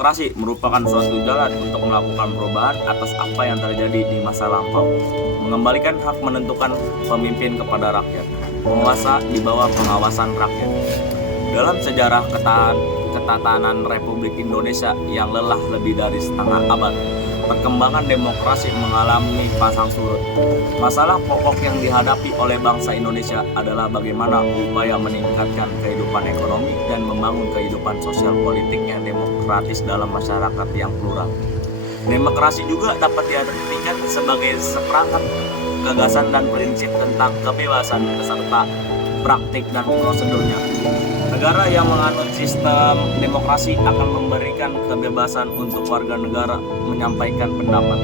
Demokrasi merupakan suatu jalan untuk melakukan perubahan atas apa yang terjadi di masa lampau, mengembalikan hak menentukan pemimpin kepada rakyat, penguasa di bawah pengawasan rakyat. Dalam sejarah ketatanan Republik Indonesia yang lelah lebih dari setengah abad, perkembangan demokrasi mengalami pasang surut. Masalah pokok yang dihadapi oleh bangsa Indonesia adalah bagaimana upaya meningkatkan kehidupan ekonomi dan membangun kehidupan sosial politik yang demokratis dalam masyarakat yang plural. Demokrasi juga dapat diartikan sebagai seperangkat gagasan dan prinsip tentang kebebasan beserta praktik dan prosedurnya. Negara yang menganut sistem demokrasi akan memberikan kebebasan untuk warga negara menyampaikan pendapat.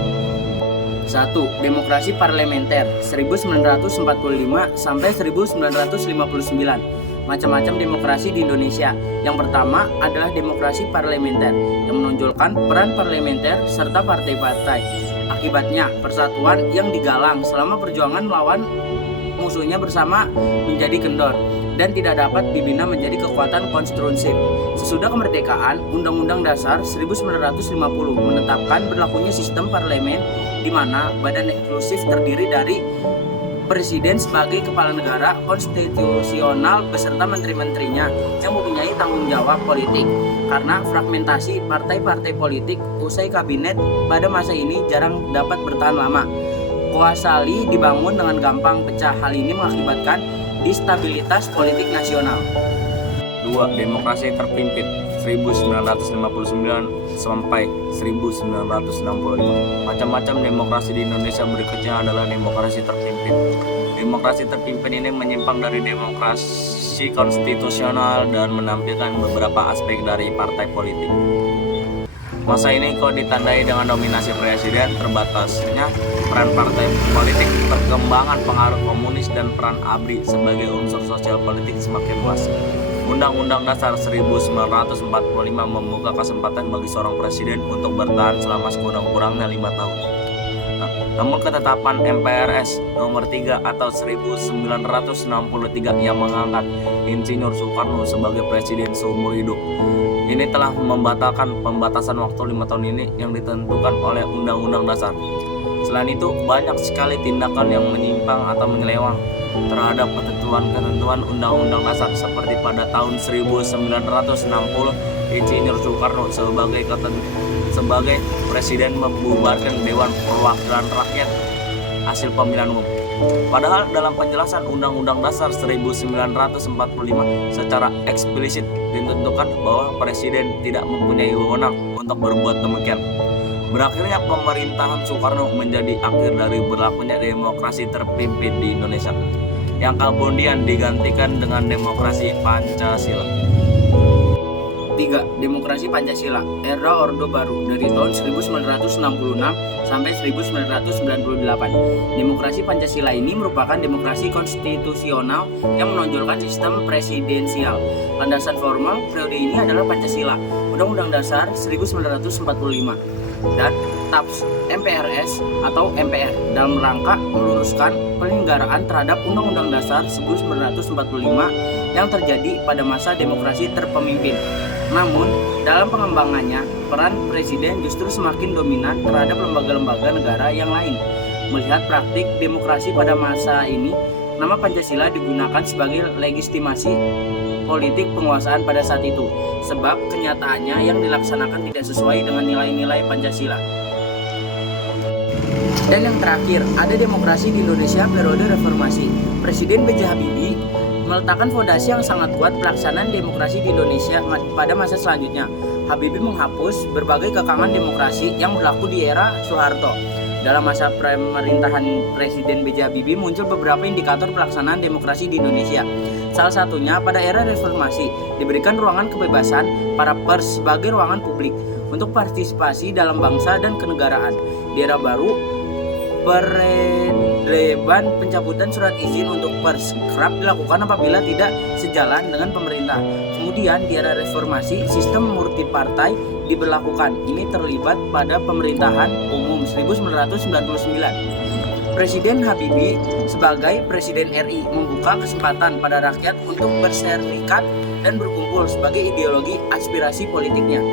1. Demokrasi parlementer 1945 sampai 1959. Macam-macam demokrasi di Indonesia. Yang pertama adalah demokrasi parlementer yang menonjolkan peran parlementer serta partai-partai. Akibatnya, persatuan yang digalang selama perjuangan melawan musuhnya bersama menjadi kendor dan tidak dapat dibina menjadi kekuatan konstruksif. Sesudah kemerdekaan, Undang-Undang Dasar 1945 menetapkan berlakunya sistem parlemen di mana badan eksklusif terdiri dari Presiden sebagai kepala negara konstitusional beserta menteri-menterinya yang mempunyai tanggung jawab politik. Karena fragmentasi partai-partai politik usai kabinet pada masa ini jarang dapat bertahan lama. Koalisasi dibangun dengan gampang pecah. Hal ini mengakibatkan distabilitas politik nasional. 2. Demokrasi terpimpin 1959 sampai 1965. Macam-macam demokrasi di Indonesia berikutnya adalah demokrasi terpimpin. Demokrasi terpimpin ini menyimpang dari demokrasi konstitusional dan menampilkan beberapa aspek dari partai politik. Masa ini kok ditandai dengan dominasi presiden, terbatasnya peran partai politik, perkembangan pengaruh komunis, dan peran ABRI sebagai unsur sosial politik semakin luas. Undang-Undang Dasar 1945 membuka kesempatan bagi seorang presiden untuk bertahan selama sekurang-kurangnya 5 tahun. Namun ketetapan MPRS nomor 3 atau 1963 yang mengangkat Insinyur Soekarno sebagai presiden seumur hidup ini telah membatalkan pembatasan waktu 5 tahun ini yang ditentukan oleh Undang-Undang Dasar. Selain itu, banyak sekali tindakan yang menyimpang atau menyeleweng terhadap ketentuan-ketentuan Undang-Undang Dasar, seperti pada tahun 1960 Insinyur Soekarno sebagai presiden membubarkan Dewan Perwakilan Rakyat hasil pemilihan umum. Padahal dalam penjelasan Undang-Undang Dasar 1945 secara eksplisit ditentukan bahwa presiden tidak mempunyai wewenang untuk berbuat demikian. Berakhirnya pemerintahan Soekarno menjadi akhir dari berlakunya demokrasi terpimpin di Indonesia, yang kemudian digantikan dengan demokrasi Pancasila. 3. Demokrasi Pancasila, era Orde Baru dari tahun 1966 sampai 1998. Demokrasi Pancasila ini merupakan demokrasi konstitusional yang menonjolkan sistem presidensial. Landasan formal periode ini adalah Pancasila, Undang-Undang Dasar 1945, dan TAPS MPRS atau MPR dalam rangka meluruskan penyelenggaraan terhadap Undang-Undang Dasar 1945 yang terjadi pada masa demokrasi terpemimpin. Namun, dalam pengembangannya, peran presiden justru semakin dominan terhadap lembaga-lembaga negara yang lain. Melihat praktik demokrasi pada masa ini, nama Pancasila digunakan sebagai legitimasi politik penguasaan pada saat itu, sebab kenyataannya yang dilaksanakan tidak sesuai dengan nilai-nilai Pancasila. Dan yang terakhir, ada demokrasi di Indonesia periode reformasi. Presiden B.J. Habibie meletakkan fondasi yang sangat kuat pelaksanaan demokrasi di Indonesia pada masa selanjutnya. Habibie menghapus berbagai kekangan demokrasi yang berlaku di era Soeharto. Dalam masa pemerintahan Presiden B.J. Habibie muncul beberapa indikator pelaksanaan demokrasi di Indonesia. Salah satunya pada era reformasi diberikan ruangan kebebasan para pers sebagai ruangan publik untuk partisipasi dalam bangsa dan kenegaraan. Di era baru, peradaban pencabutan surat izin untuk pers kerap dilakukan apabila tidak sejalan dengan pemerintah. Kemudian di era reformasi, sistem multipartai diberlakukan. Ini terlibat pada pemerintahan umum 1999. Presiden Habibie sebagai Presiden RI membuka kesempatan pada rakyat untuk berserikat dan berkumpul sebagai ideologi aspirasi politiknya.